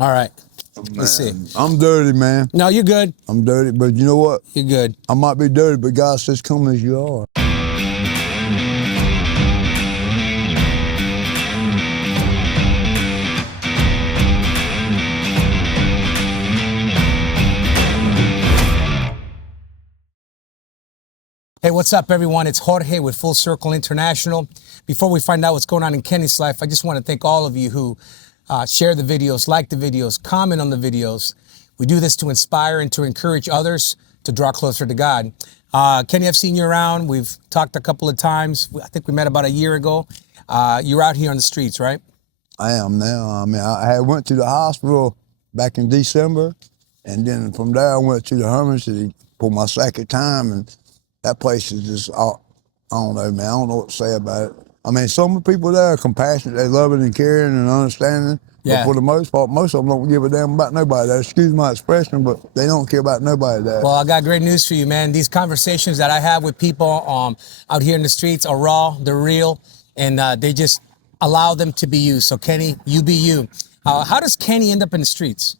All right. Let's see. Man, I'm dirty, man. No, you're good. I'm dirty, but you know what? You're good. I might be dirty, but God says, come as you are. Hey, what's up, everyone? It's Jorge with Full Circle International. Before we find out what's going on in Kenny's life, I just want to thank all of you who share the videos, like the videos, comment on the videos. We do this to inspire and to encourage others to draw closer to God. Kenny, I've seen you around. We've talked a couple of times. I think we met about a year ago. You're out here on the streets, right? I am now. I mean, I had went to the hospital back in December, and then from there I went to the Hermitage for my second time, and that place is just, I don't know, man. I don't know what to say about it. I mean, some of the people there are compassionate. They loving and caring and understanding. Yeah. But for the most part, most of them don't give a damn about nobody there. Excuse my expression, but they don't care about nobody there. Well, I got great news for you, man. These conversations that I have with people out here in the streets are raw, they're real, and they just allow them to be you. So, Kenny, you be you. How does Kenny end up in the streets?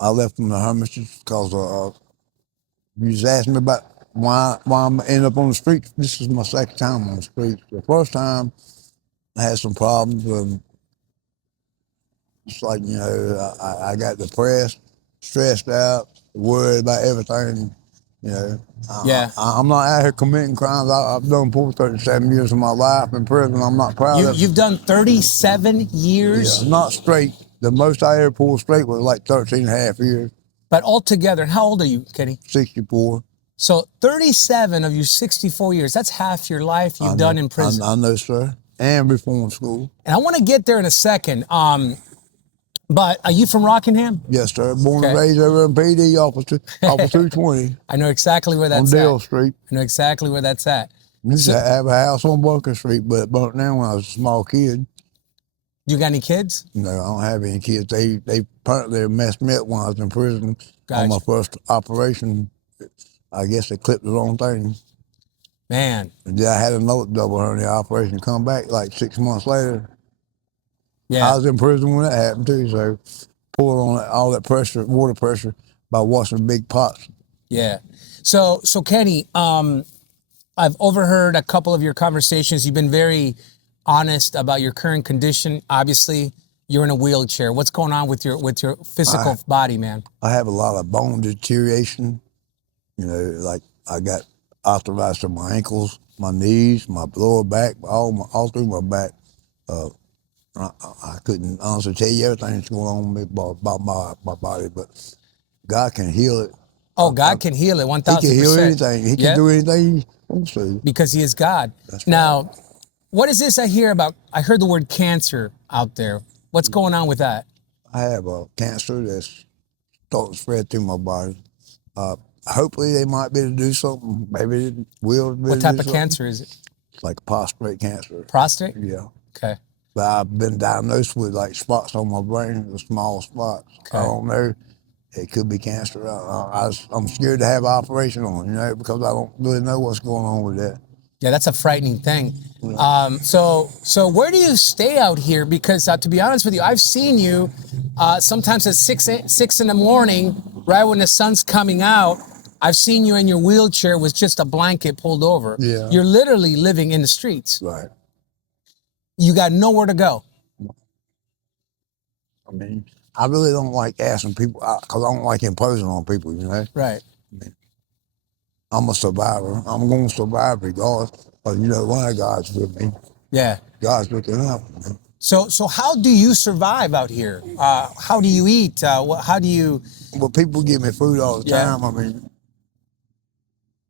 I left from the Hermitage because you just asked me about why I'm end up on the street. This is my second time on the street. The first time I had some problems. It's like, you know, I got depressed, stressed out, worried about everything, you know. Yeah. I'm not out here committing crimes. I've done 37 years of my life in prison. I'm not proud of it. You've done 37 years? Yeah, not straight. The most I ever pulled straight was like 13 and a half years. But altogether, how old are you, Kenny? 64. So 37 of your 64 years, that's half your life you've done in prison. I know, sir. And reform school. And I want to get there in a second. But are you from Rockingham? Yes, sir. Born and raised over in PD, off of 220. I know exactly where that's on at. Dale Street. I know exactly where that's at. Used to have a house on Bunker Street, but it burnt down when I was a small kid. You got any kids? No, I don't have any kids. They apparently messed me up when I was in prison. Gotcha. On my first operation. I guess they clipped the wrong thing. Man. And then I had another double hernia operation come back like 6 months later. Yeah. I was in prison when that happened too, so pulled on all that pressure, water pressure, by washing big pots. Yeah. So Kenny, I've overheard a couple of your conversations. You've been very honest about your current condition. Obviously, you're in a wheelchair. What's going on with your physical body, man? I have a lot of bone deterioration. You know, like I got arthritis in my ankles, my knees, my lower back, all through my back. I couldn't honestly tell you everything that's going on with me about my body, but God can heal it. Oh, God can heal it, 1,000%. He can heal anything. He can do anything he wants to. Because he is God. That's now, right. What is this I hear about? I heard the word cancer out there. What's going on with that? I have a cancer that's starting to spread through my body. Hopefully they might be able to do something. Maybe it will. What type of cancer is it? It's like prostate cancer. Prostate? Yeah. Okay. But I've been diagnosed with like spots on my brain, the small spots. Okay. I don't know. It could be cancer. I'm scared to have an operation on, you know, because I don't really know what's going on with that. Yeah, that's a frightening thing. Yeah. So where do you stay out here? Because to be honest with you, I've seen you sometimes at 6 in the morning, right when the sun's coming out. I've seen you in your wheelchair with just a blanket pulled over. Yeah. You're literally living in the streets. Right. You got nowhere to go. I mean, I really don't like asking people, because I don't like imposing on people, you know? Right. I mean, I'm a survivor. I'm going to survive regardless. But you know why God's with me. Yeah. God's looking out for me. So how do you survive out here? How do you eat? How do you? Well, people give me food all the time. I mean,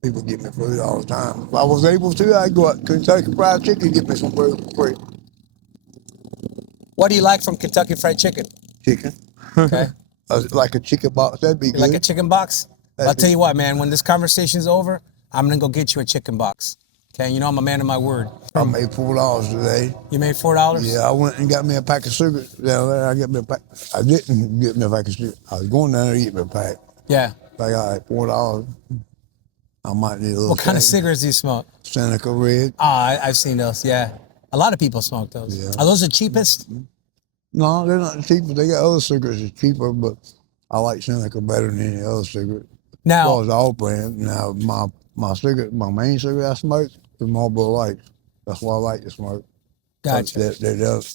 people give me food all the time. If I was able to, I'd go out to Kentucky Fried Chicken and get me some food for free. What do you like from Kentucky Fried Chicken? Chicken. Okay. Like a chicken box, that'd be good. Like a chicken box? I'll tell you what, man, when this conversation's over, I'm going to go get you a chicken box. Okay, you know I'm a man of my word. I made $4 today. You made $4? Yeah, I went and got me a pack of cigarettes down there. I didn't get me a pack of cigarettes. I was going down there to get me a pack. Yeah. I got $4. I might need a little. What kind of cigarettes do you smoke? Seneca Red. I've seen those, yeah. A lot of people smoke those. Yeah. Are those the cheapest? No, they're not cheap, but they got other cigarettes that's cheaper, but I like Seneca better than any other cigarette. As far Now, as all brand, now my cigarette, my main cigarette I smoke is Marlboro Lights. That's why I like to smoke. 'Cause gotcha.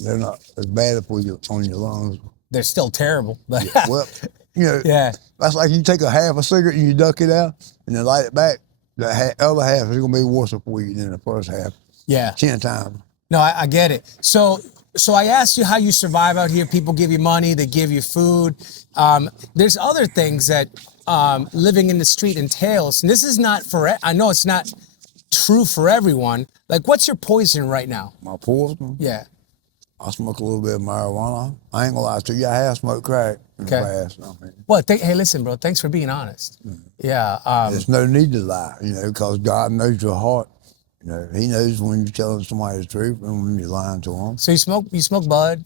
they're not as bad for you on your lungs. They're still terrible, but Well, you know, yeah, that's like you take a half a cigarette and you duck it out and then light it back. The other half is gonna be worse for you than the first half. yeah. 10 times. No, I get it. So I asked you how you survive out here. People give you money, they give you food. There's other things that living in the street entails. And this is not for, I know it's not true for everyone. Like, what's your poison right now? My poison, Yeah. I smoke a little bit of marijuana. I ain't gonna lie to you, I have smoked crack in the Okay. past. I mean, Well, hey, listen, bro. Thanks for being honest. Yeah. there's no need to lie, you know, because God knows your heart. You know, He knows when you're telling somebody the truth and when you're lying to them. So you smoke bud,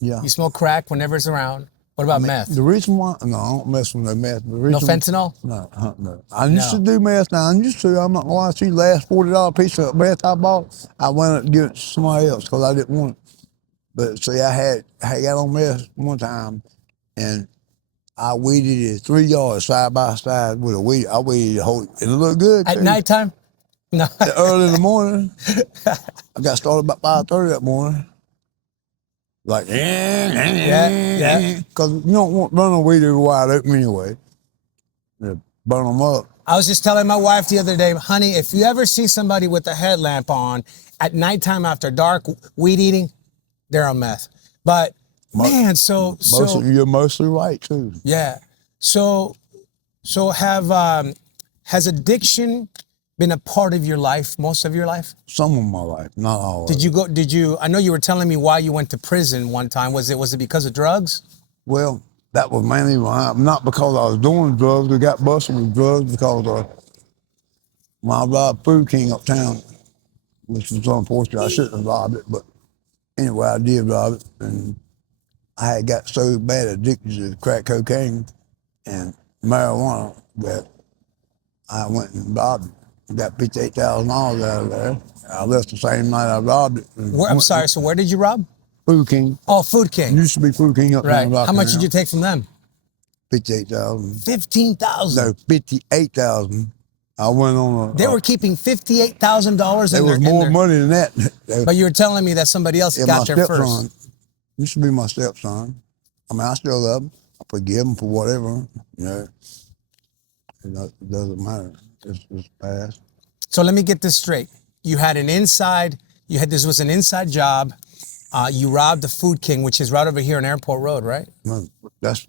Yeah. you smoke crack whenever it's around. What about meth? The reason why, no, I don't mess with no meth. The No reason, fentanyl? No, no. I used to do meth now. I used to. I'm not gonna lie to you. Last $40 piece of meth I bought, I went up and gave it to somebody else because I didn't want it. But see, I got on meth one time, and I weeded it 3 yards side by side with a weed. I weeded the whole, and it looked good At too. nighttime? No. Early in the morning, I got started about 5:30 that morning. Like, yeah. because you don't want to run a weed wide open anyway. To burn them up. I was just telling my wife the other day, honey, if you ever see somebody with a headlamp on at nighttime after dark, weed eating, they're on meth. But man, You're mostly right too. yeah. So has addiction been a part of your life, most of your life? Some of my life, not all. Did you, I know you were telling me why you went to prison one time. Was it because of drugs? Well, that was mainly why, not because I was doing drugs. I got busted with drugs because when I robbed Food King uptown, which was unfortunate. I shouldn't have robbed it, but anyway, I did rob it, and I had got so bad addicted to crack cocaine and marijuana that I went and robbed it. Got $58,000 out of there. I left the same night I robbed it. I'm sorry, so where did you rob? Food King. Oh, Food King. Used to be Food King uptown. Right. How much did you take from them? 58,000. 15,000. No, 58,000. I went on a. They were keeping $58,000 There in was their, more money than that. But you were telling me that somebody else my got there stepson first. used to be my stepson. I mean, I still love him. I forgive him for whatever. You know, it doesn't matter. It's past. So let me get this straight. You had this was an inside job. You robbed the Food King, which is right over here on Airport Road, right? No, that's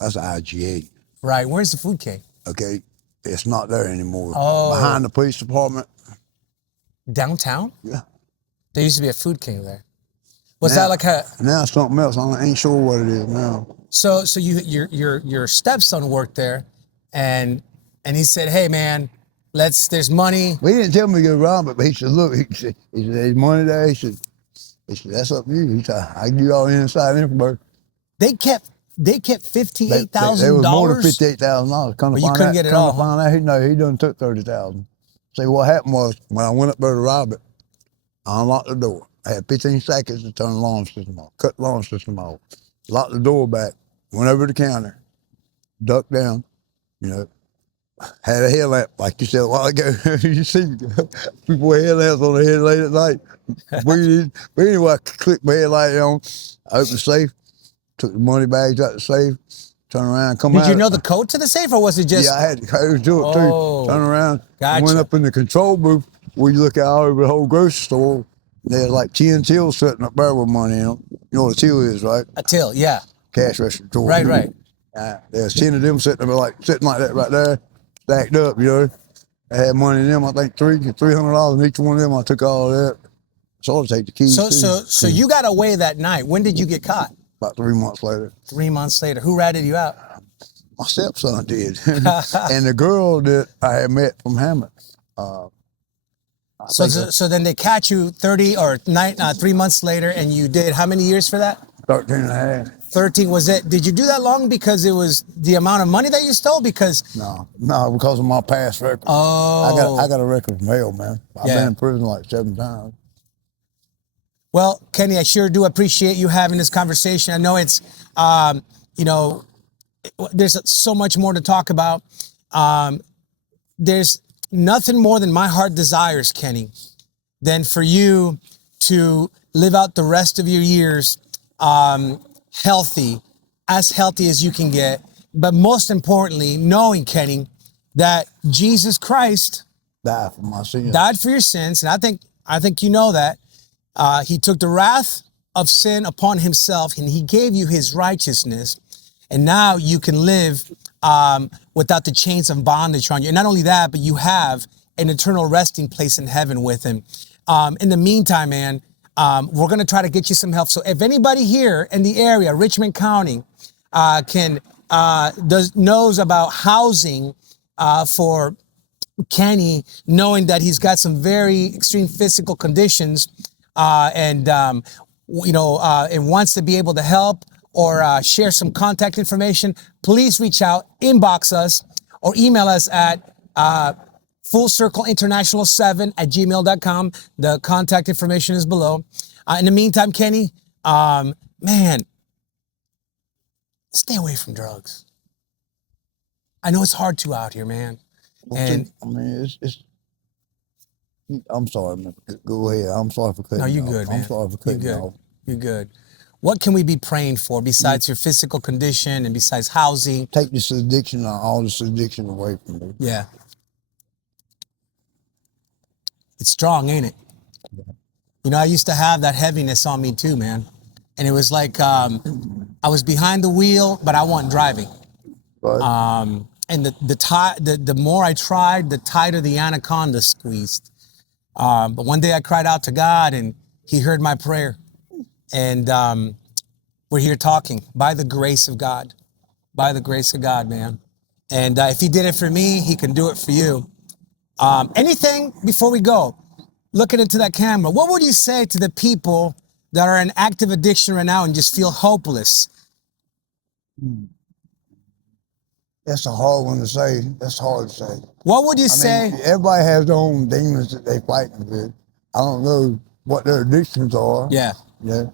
IGA. Right. Where's the Food King? Okay, it's not there anymore. Oh. Behind the police department. Downtown? Yeah. There used to be a Food King there. Was Now- that like a Now it's something else. I ain't sure what it is now. so your stepson worked there, and he said, hey man, there's money. Well, he didn't tell me to go rob it, but he said, look, he said, there's money there. He said, that's up to you. He said, I give you all the inside information. They kept There $58,000. was more than $58,000. But you couldn't get it all, huh? Find out, he done took 30,000. See, what happened was when I went up there to rob it, I unlocked the door. I had 15 seconds to turn the alarm system off, cut the alarm system off, locked the door back, went over to the counter, ducked down, you know, had a headlamp, like you said a while ago. You see people with headlamps on their head late at night. But anyway, I clicked my headlight on, I opened the safe, took the money bags out the safe, turned around, come out. Did you know the code to the safe, or was it just? Yeah, I had the code to it Oh, too. Turn around, gotcha. went up in the control booth where you look out over the whole grocery store. There's like 10 tills sitting up there with money in them. You know what a till is, right? A till, yeah. Cash register drawer. Right. There's 10 of them sitting like that right there, stacked up, you know. I had money in them, I think $300 in each one of them. I took all of that. So I take the keys too. So you got away that night. When did you get caught? About 3 months later. 3 months later. Who ratted you out? My stepson did. And the girl that I had met from Hammond. So then they catch you 3 months later, and you did how many years for that? 13 and a half. 13. Was it? Did you do that long because it was the amount of money that you stole? Because No, because of my past record. oh, I got a record from hell, man. I've Yeah. been in prison like 7 times. Well, Kenny, I sure do appreciate you having this conversation. I know it's, you know, there's so much more to talk about. There's nothing more than my heart desires, Kenny, than for you to live out the rest of your years healthy, as healthy as you can get. But most importantly, knowing, Kenny, that Jesus Christ Die for my sins. died for your sins, and I think you know that. He took the wrath of sin upon himself, and he gave you his righteousness. And now you can live without the chains of bondage on you. And not only that, but you have an eternal resting place in heaven with him. In the meantime, man, we're going to try to get you some help. So if anybody here in the area, Richmond County, knows about housing for Kenny, knowing that he's got some very extreme physical conditions, and wants to be able to help or share some contact information, please reach out, inbox us, or email us at fullcircleinternational7@gmail.com. The contact information is below. In the meantime, Kenny, man, stay away from drugs. I know it's hard to out here, man. And I mean, it's. I'm sorry, man. Go ahead. I'm sorry for cutting. no, you're you off. good, man. I'm sorry for cutting you You're good. off. You're good. What can we be praying for besides your physical condition and besides housing? Take this addiction, all this addiction away from me. Yeah. It's strong, ain't it? You know, I used to have that heaviness on me too, man. And it was like I was behind the wheel, but I wasn't driving. Right. And the more I tried, the tighter the anaconda squeezed. But one day I cried out to God, and he heard my prayer. And we're here talking by the grace of God. By the grace of God, man. And if he did it for me, he can do it for you. Anything before we go, looking into that camera, what would you say to the people that are in active addiction right now and just feel hopeless? That's a hard one to say. That's hard to say. What would you I say? mean, everybody has their own demons that they fighting with. I don't know what their addictions are. Yeah. Yeah.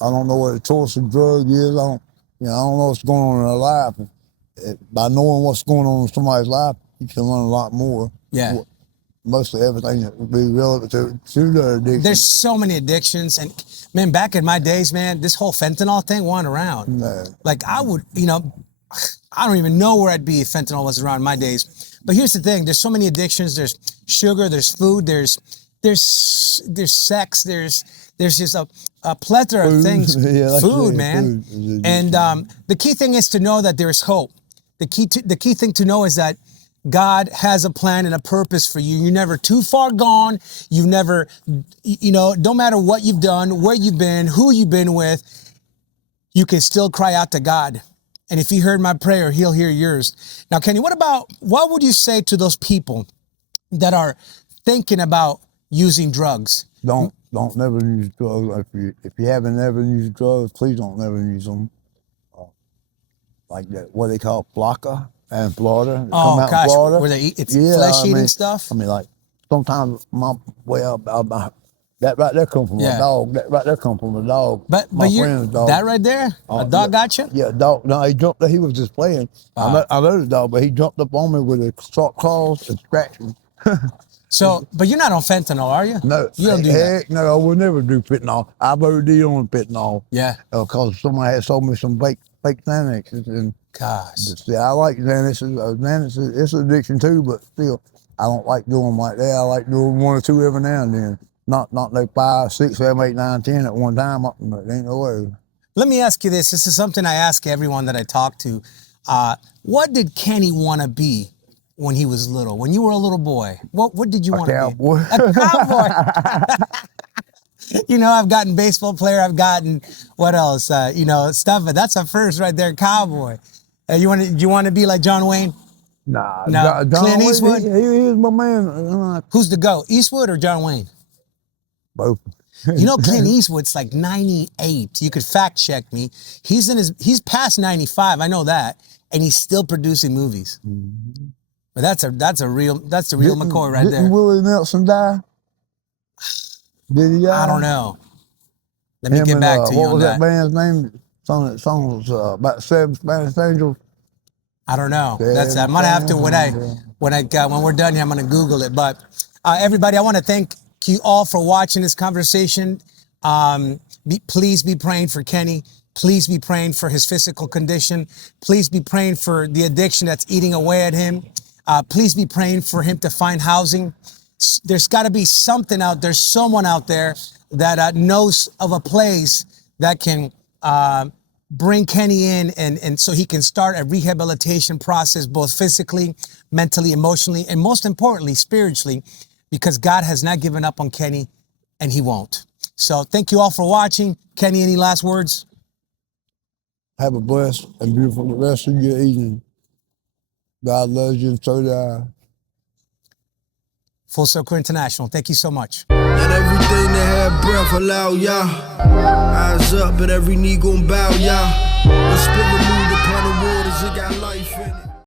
I don't know what the choice of drug is. I don't know what's going on in their life. By knowing what's going on in somebody's life, you can learn a lot more. Yeah. Mostly everything that would be relevant to their addiction. There's so many addictions. And man, back in my days, man, this whole fentanyl thing wasn't around. No. Like I would, I don't even know where I'd be if fentanyl was around in my days. But here's the thing, there's so many addictions. There's sugar, there's food, there's sex, there's just a plethora of things. Yeah, like food, that, man. food. And the key thing is to know that there's hope. The key thing to know is that God has a plan and a purpose for you. You're never too far gone. You've never, don't matter what you've done, where you've been, who you've been with, you can still cry out to God. And if he heard my prayer, he'll hear yours. Now, Kenny, what would you say to those people that are thinking about using drugs? Don't never use drugs. If you haven't ever used drugs, please don't never use them. Like that, what they call Flocka in Florida. They Oh, come out gosh, in Florida. where they eat, it's flesh-eating stuff? I mean, like sometimes that right there come from Yeah. a dog. That right there come from a dog. But My you friend's dog. that right there, a dog got you? Yeah, dog. No, he jumped. He was just playing. I know the dog, but he jumped up on me with his short claws and scratched me. So, but you're not on fentanyl, are you? No, You don't do that. heck no, I would never do fentanyl. I've OD'd on fentanyl. Yeah. Because somebody had sold me some fake Xanaxes, and Gosh. see, I like Xanaxes. Xanaxes, it's an addiction too, but still, I don't like doing them like that. I like doing one or two every now and then. Not like 5, 6, 7, 8, 9, 10 at one time. There ain't no way. Let me ask you this. This is something I ask everyone that I talk to. What did Kenny want to be when he was little? When you were a little boy, what did you want to be? Cowboy. A cowboy. I've gotten baseball player. I've gotten what else? Stuff. But that's a first right there, cowboy. Do you want to be like John Wayne? Nah. No. Clint Eastwood? He is my man. Who's the GOAT? Eastwood or John Wayne? Both. Clint Eastwood's like 98. You could fact check me. He's past 95. I know that, and he's still producing movies. Mm-hmm. But that's the real McCoy right there. Didn't Willie Nelson die? Did he die? I don't know. Let me Him get and back to you what on was that that. band's name? Song was about 7 Spanish Angels. I don't know. Seven I'm gonna have to Spanish Angels. when we're done here, I'm gonna Google it. But everybody, I want to thank you all for watching this conversation. Please be praying for Kenny. Please be praying for his physical condition. Please be praying for the addiction that's eating away at him. Please be praying for him to find housing. There's got to be something out there, someone out there that knows of a place that can bring Kenny in and so he can start a rehabilitation process, both physically, mentally, emotionally, and most importantly, spiritually, because God has not given up on Kenny and he won't. So thank you all for watching. Kenny, any last words? Have a blessed and beautiful rest of your evening. God loves you, and so do I. Full Circle International. Thank you so much. Let everything that had breath allow y'all. Eyes up, but every knee gon' bow, y'all. The spirit move